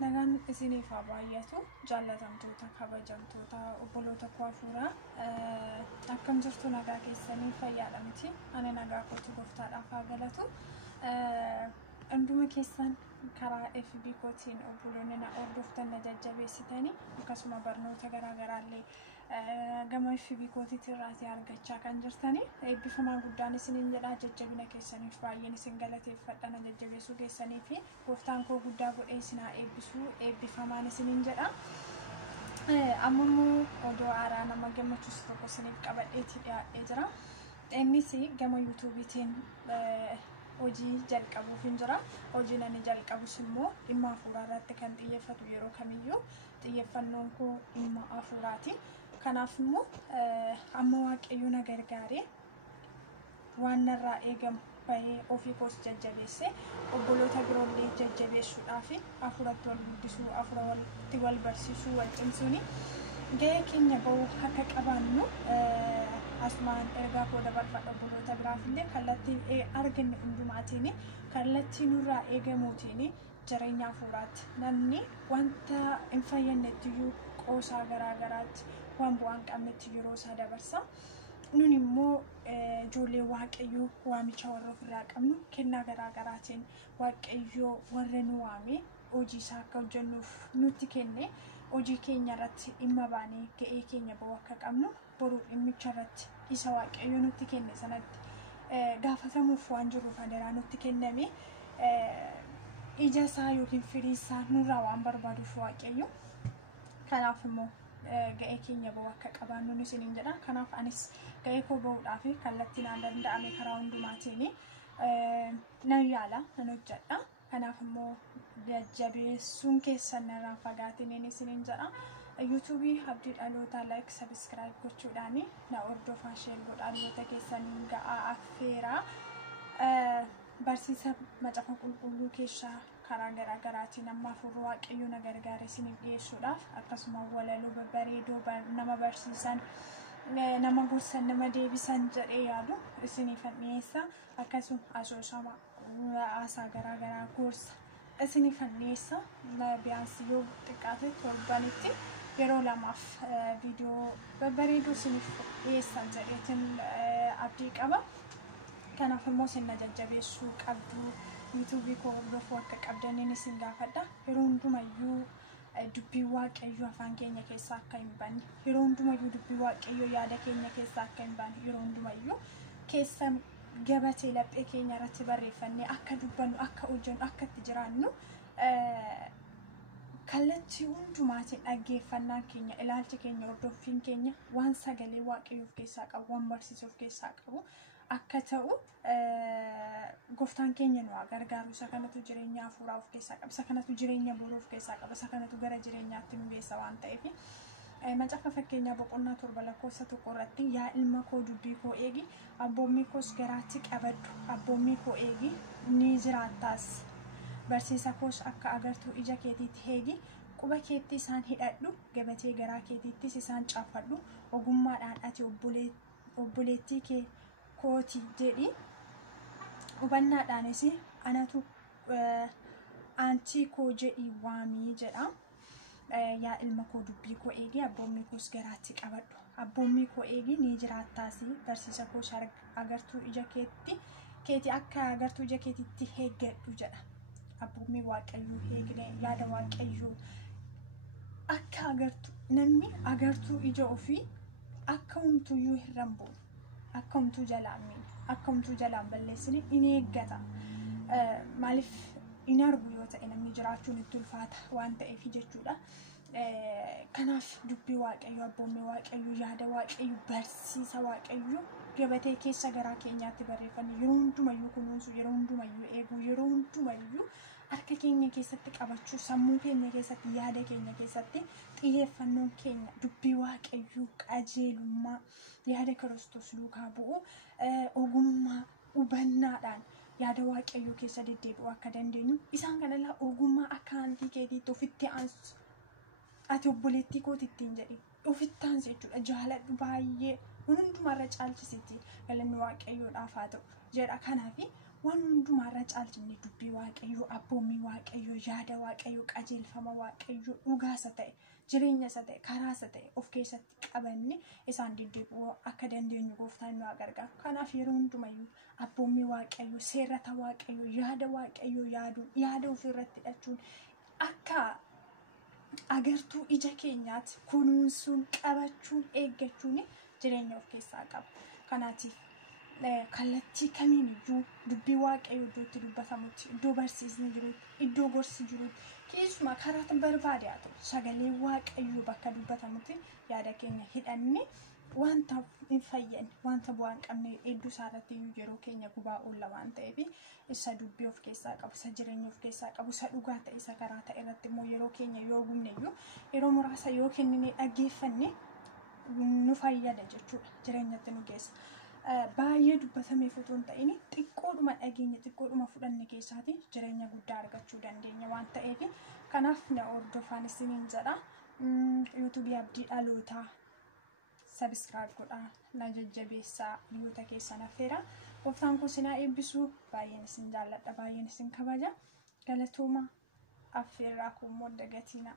Nagaan isiniif haa baay'atu jaallatamtoota kabajamtoota obboloota koo hafuuraa akkam jirtu nagaa keessanii fayyaadha miti ani nagaa kootu gooftaadhaaf haa galatu hunduma keessan karaa FB kootiin obboloonni na hordoftan na jajjabeessitanii akkasuma barnoota garaa garaallee gama FB kootiitiin irraatii argachaa kan jirtanii eebbifamaa guddaan isiniin jedhaa jajjabina keessaniif baay'een isin galateeffadha na jajjabeessuu keessanii fi gooftaan koo guddaa godhee isin haa eebbisuu eebbifamaan isiniin jedhaa. Ammoo odoo aaraa nama gammachiisu tokko isiniif qabadheetii dhiyaadhee jira. Innis gama YouTubeetiin hojii jalqabuuf hin jira. Hojiin ani jalqabus immoo dhimma hafuuraa irratti kan xiyyeeffatu yeroo kamiyyuu xiyyeeffannoon koo dhimma hafuuraati. Kanaaf immoo amma waaqayyo na gargaaree waan narraa eegamu bahee ofii koos jajjabeessee obboloota biroollee jajjabeessuudhaaf hafuuratti wal guddisuu hafuuratti wal barsiisuu wal cimsuuni gahee keenya bahuu akka qabaannu asumaan ergaa koo dabarfadha obboloota biraafillee kallattii arganne hundumaatiin kallattii nurraa eegamuutiin jireenya hafuuraatti namni wanta hin fayyadnettiyuu qoosaa garaa garaatti waan bu'aan qabnetti yeroo isaa dabarsa. Nun immoo ijoollee waaqayyoo waamicha warra ofirraa qabnu kennaa garaa garaatiin waaqayyoo warra nu waame hojii isaa akka hojjennuuf nutti kenne hojii keenya irratti dhimma baanee ga'ee keenya bahuu akka qabnu boruu dhimmicha irratti isa waaqayyoo nutti kenne sanatti gaafatamuuf waan jiruuf adeeraa nutti kenname ija isaa yookiin firii isaa nurraa waan barbaaduuf waaqayyo kanaaf immoo ga'ee keenya bahuu akka qabaannu isiniin jedha. Kanaaf anis ga'ee koo bahuudhaaf kallattiin aan danda'ame karaa hundumaatiin nan yaala nan hojjedha. Kanaaf immoo jajjabeessuun keessan narraa fagaatiin isiniin jedha. YouTube abdii dhalootaa like subscribe gochuudhaan na hordofaa share godhaa dhaloota keessaniin ga'aa affeeraa barsiisa macaafa qulqulluu keessaa karaa garaa garaatiin amma hafuurri waaqayyo na gargaare isiniif dhiyeessuudhaaf akkasuma walaloo babbareedoo nama barsiisan nama gorsan nama deebisan jedhee yaadu isiniif dhiyeessa akkasuma asoosama haasaa garaa garaa gorsa isiniif dhiyeessa biyaansi yoo xiqqaate torbanitti yeroo lamaaf viidiyoo babbareedoo isiniif dhiyeessan jedheetiin abdii qaba. Kanaaf immoo isin na jajjabeessuu qabdu YouTube koo hordofuu akka qabdaniin isin gaafadha. Yeroo hundumayyuu dubbii waaqayyoo afaan keenya keessaa akka hin banne yeroo hundumayyuu dubbii waaqayyoo yaada keenya keessaa akka hin banne yeroo hundumayyuu keessa gabatee laphee keenya irratti barreeffannee akka dubbannu akka hojjennu akka itti jiraannu kallattii hundumaatiin dhaggeeffannaan keenya ilaalchi keenya hordoffiin keenya waan sagalee waaqayyoof keessaa qabu waan barsiisuuf keessaa qabu akka ta'u gooftaan keenya nu gargaaru isa kanatu jireenya hafuuraa of keessaa qaba isa kanatu jireenya boruu of keessaa qaba isa kanatu gara jireenyaatti nu geessa waan ta'eef macaafa fakkeenyaa boqonnaa 7 lakkoofsa 1 irratti yaa ilma koo dubbii koo eegi abboommii koos garaatti qabadhu abboommii koo eegi ni jiraattaas barsiisa koos akka agartuu ija keetiitti eegi quba keetti isaan hidhadhu gabatee garaa keetiittis isaan caafadhu ogummaadhaan ati obboleettii kee kooti jedhi hubannaadhaanis anatu aantii koo jedhi waamii jedha. Yaa ilma koo dubbii koo eegi abboommii koos garaatti qabadhu abboommii koo eegi ni jiraattaas barsiisa koos agartuu ija keetti akka agartuu ija keetiitti eeggadhu jedha. Abboommii waaqayyoo eegne yaada waaqayyoo akka agartuu namni agartuu ija ofii akka humtuyyuu hin rambuun akka humtuu jalaan akka humtuu jalaan balleessine in eeggata. Maaliif in argu yoo ta'e namni jiraachuun itti ulfaata waan ta'eef jechuudha. Kanaaf dubbii waaqayyoo abboommii waaqayyoo yaada waaqayyoo barsiisa waaqayyoo gabatee keessa garaa keenyaatti barreeffannee yeroo hundumayyuu kunuunsu yeroo hundumayyuu eeguu yeroo hundumayyuu harka keenya keessatti qabachuu sammuu keenya keessatti yaada keenya keessatti xiyyeeffannoon keenya dubbii waaqayyoo qajeelummaa yaada Kiristoos duukaa bu'u ogummaa hubannaadhaan yaada waaqayyoo keessa deddeebi'uu akka dandeenyu isaan kanallee ogummaa akka aantii keetiitti ofitti aansu ati obboleettii kootittiin jedhi ofitti aansi jechuudha jaaladhu baay'ee hundumarra caalchisitti galanni waaqayyoodhaaf haa ta'u jedha. Kanaaf waan hundumaarra caalchifne dubbii waaqayyoo, abboommii waaqayyoo, yaada waaqayyoo, qajeelfama waaqayyoo, dhugaasa ta'e, jireenya isa ta'e, karaa isa ta'e of keessatti qabanne isaan deddeebi'uu akka dandeenyu gooftaan nu gargaara. Kanaaf yeroo hundumayyuu abboommii waaqayyoo, seerata waaqayyoo, yaada waaqayyoo yaada ofirratti hidhachuun akka agartuu ija keenyaatti kunuunsuun, qabachuun, eeggachuun jireenya of keessaa qaba. Kanaatiif kallattii kamiiniyyuu dubbii waaqayyoo iddootti dubbatamutti, iddoo barsiisni jirutti, iddoo gorsi jirutti, keessumaa karaa barbaade haa ta'u sagalee waaqayyoo bakka dubbatamutti yaada keenya hidhanne wanta hin fayyadne, wanta bu'aa hin qabne hedduu isaarratti yeroo keenya gubaa oolla waan ta'eef isa dubbii of keessaa qabu, isa jireenya of keessaa qabu, isa dhugaa ta'e, isa karaa ta'e irratti immoo yeroo keenya yoo gunneyyuu yeroo muraasa yoo kennine dhaggeeffanne nu fayyada jechuudha, jireenyatti nu geessa. Baay'ee dubbatamee otoo hin ta'in xiqqoodhuma dhageenya, xiqqoodhuma fudhanne keessaati jireenya guddaa argachuu dandeenya waan ta'eef kanaaf na hordofaa isiniin jedha. YouTube abdii dhalootaa subscribe godhaa, na jajjabeessaa, biyyoota keessan affeera. Gooftaan kun isin haa eebbisu. Baay'een isin jaalladha, baay'een isin kabaja. Galatooma affeerraa koo immoo dagatiina.